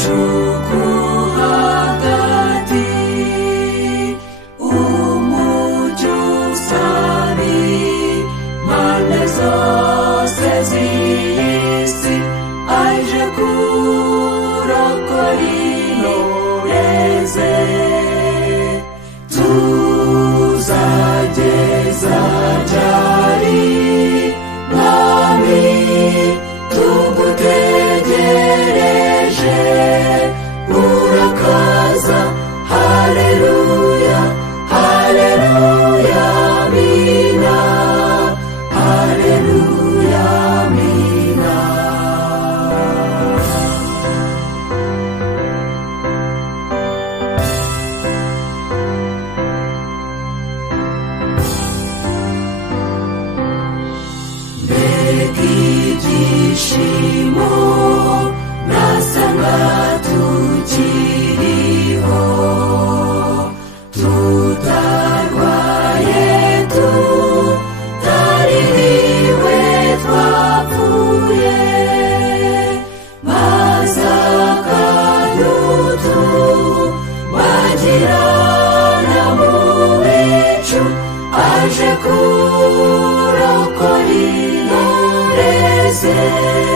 gicuku hagati umucyo usari impande zose z'isi aje kurokora intoreze tuzageza ryari mwami tugutegereje urakaza haleluya haleluya amina haleluya amina ibyishimo nasanga tukiriho tutarwaye tutaririwe twapfuye magirana mu bicu aje kurokora intoreze tuzageza ryari mwami tugutegereje urakaza haleluya haleluya amina haleluya amina ibyishimo nasanga tukiriho tutarwaye tutaririwe twapfuye magirana mu bicu aje kurokora intoreze tuzageza ryari mwami tugutegereje urakaza haleluya haleluya amina haleluya amina Reze